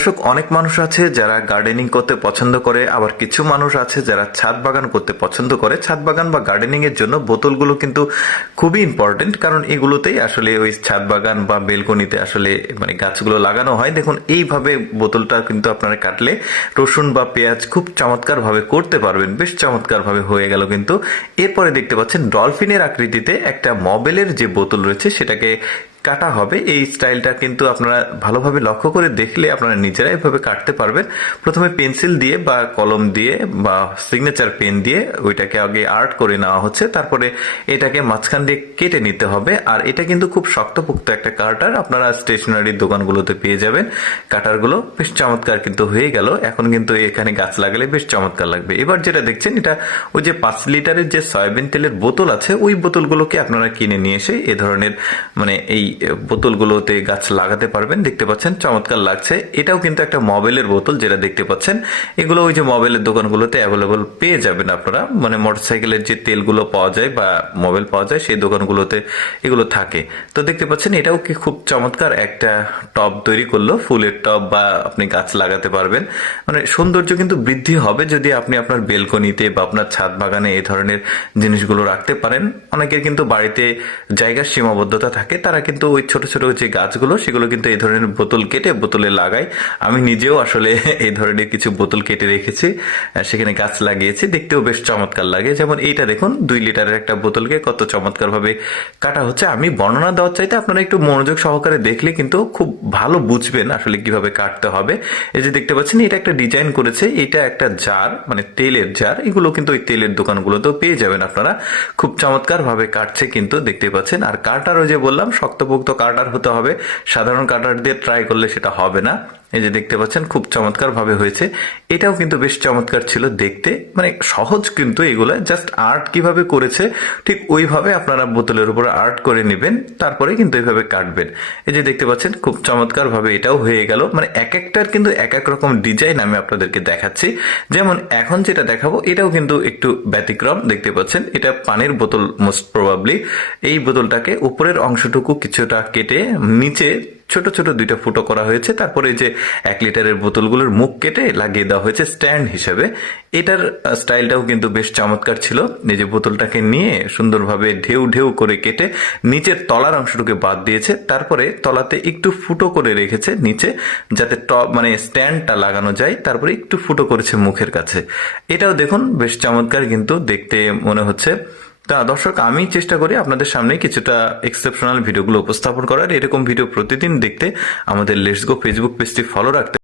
দর্শক, অনেক মানুষ আছে যারা গার্ডেনিং করতে পছন্দ করে, আবার কিছু মানুষ আছে যারা ছাদ বাগান করতে পছন্দ করে। ছাদ বাগান বা গার্ডেনিং এর জন্য বোতলগুলো কিন্তু খুবই ইম্পর্টেন্ট, কারণ এগুলোতেই আসলে ওই ছাদ বাগান বা বেলকনিতে আসলে মানে গাছগুলো লাগানো হয়। দেখুন, এইভাবে বোতলটা কিন্তু আপনারা কাটলে রসুন বা পেঁয়াজ খুব চমৎকার ভাবে করতে পারবেন। বেশ চমৎকার ভাবে হয়ে গেল কিন্তু। এরপরে দেখতে পাচ্ছেন ডলফিনের আকৃতিতে একটা মবেলের যে বোতল রয়েছে সেটাকে কাটা হবে। এই স্টাইলটা কিন্তু আপনারা ভালোভাবে লক্ষ্য করে দেখলে আপনারা নিজেরাই এভাবে কাটতে পারবেন। প্রথমে পেন্সিল দিয়ে বা কলম দিয়ে বা সিগনেচার পেন দিয়ে ওইটাকে আগে আর্ট করে নেওয়া হচ্ছে, তারপরে এটাকে মাঝখান দিয়ে কেটে নিতে হবে। আর এটা কিন্তু খুব শক্তপোক্ত একটা কাটার, আপনারা স্টেশনারি দোকানগুলোতে পেয়ে যাবেন। কাটারগুলো বেশ চমৎকার কিন্তু হয়ে গেল। এখন কিন্তু এখানে গাছ লাগালে বেশ চমৎকার লাগবে। এবার যেটা দেখছেন, এটা ওই যে 5 লিটারের যে সয়াবিন তেলের বোতল আছে, ওই বোতলগুলোকে আপনারা কিনে নিয়ে এসে এ ধরনের মানে এই বোতলগুলোতে গাছ লাগাতে পারবেন। দেখতে পাচ্ছেন চমৎকার লাগছে। এটাও কিন্তু একটা মবেলের বোতল, যেটা দেখতে পাচ্ছেন এগুলো ওই যে মবেলের দোকানগুলোতে অ্যাভেলেবল পেয়ে যাবেন আপনারা। মানে মোটরসাইকেলের যে তেলগুলো পাওয়া যায় বা মোবাইল পাওয়া যায় সেই দোকানগুলোতে এগুলো থাকে। তো দেখতে পাচ্ছেন এটাও কি খুব চমৎকার একটা টব তৈরি করলো, ফুলের টব, বা আপনি গাছ লাগাতে পারবেন। মানে সৌন্দর্য কিন্তু বৃদ্ধি হবে যদি আপনি আপনার বেলকনিতে বা আপনার ছাদ বাগানে এই ধরনের জিনিসগুলো রাখতে পারেন। অনেকের কিন্তু বাড়িতে জায়গার সীমাবদ্ধতা থাকে, তারা কিন্তু ওই ছোট ছোট যে গাছগুলো সেগুলো কিন্তু এই ধরনের বোতল কেটে বোতলে লাগায়। আমি নিজেও আসলে এই ধরনের কিছু বোতল কেটে রেখেছি, সেখানে গাছ লাগিয়েছি। দেখতেও বেশ চমৎকার লাগে। যেমন এইটা দেখুন, 2 লিটারের একটা বোতলকে কত চমৎকার ভাবে কাটা হচ্ছে। আমি বর্ণনা দেওয়ার চাইতে আপনারা একটু মনোযোগ সহকারে দেখলে কিন্তু খুব ভালো বুঝবেন আসলে কিভাবে কাটতে হবে। এই যে দেখতে পাচ্ছেন, এটা একটা ডিজাইন করেছে। এটা একটা জার, মানে তেলের জার। এগুলো কিন্তু ওই তেলের দোকানগুলোতেও পেয়ে যাবেন আপনারা। খুব চমৎকার ভাবে কাটছে কিন্তু, দেখতে পাচ্ছেন। আর কাটারও যে বললাম, শক্তপোক্ত কাটার হতে হবে। সাধারণ কাটার দিয়ে ট্রাই করলে সেটা হবে না। এই যে দেখতে পাচ্ছেন খুব চমৎকার ভাবে হয়েছে। এটাও কিন্তু বেশ চমৎকার ছিল দেখতে। মানে সহজ কিন্তু এগুলো, জাস্ট আর্ট কিভাবে করেছে ঠিক ওইভাবে আপনারা বোতলের উপর আর্ট করে নেবেন, তারপরে কিন্তু এইভাবে কাটবেন। এই যে দেখতে পাচ্ছেন খুব চমৎকার ভাবে এটাও হয়ে গেল। মানে এক একটার কিন্তু এক এক রকম ডিজাইন আমি আপনাদেরকে দেখাচ্ছি। যেমন এখন যেটা দেখাবো এটাও কিন্তু একটু ব্যতিক্রম। দেখতে পাচ্ছেন এটা পানির বোতল মোস্ট প্রবাবলি। এই বোতলটাকে উপরের অংশটুকু কিছুটা কেটে নিচে ছোট ছোট 2টা ফুটো করা হয়েছে। তারপরে এই যে 1 লিটারের বোতলগুলোর মুখ কেটে লাগিয়ে দেওয়া হয়েছে স্ট্যান্ড হিসেবে। এটার স্টাইলটাও কিন্তু বেশ চমৎকার ছিল। এই যে বোতলটাকে নিয়ে সুন্দরভাবে ঢেউ ঢেউ করে কেটে নিচের তলার অংশটুকু বাদ দিয়েছে, তারপরে তলাতে একটু ফুটো করে রেখেছে নিচে, যাতে টপ মানে স্ট্যান্ডটা লাগানো যায়। তারপরে একটু ফুটো করেছে মুখের কাছে। এটাও দেখুন বেশ চমৎকার কিন্তু দেখতে মনে হচ্ছে। তা দর্শক, আমি চেষ্টা করি আপনাদের সামনে কিছুটা এক্সেপশনাল ভিডিওগুলো উপস্থাপন করার। এরকম ভিডিও প্রতিদিন দেখতে আমাদের লেটস গো ফেসবুক পেজটি ফলো রাখতে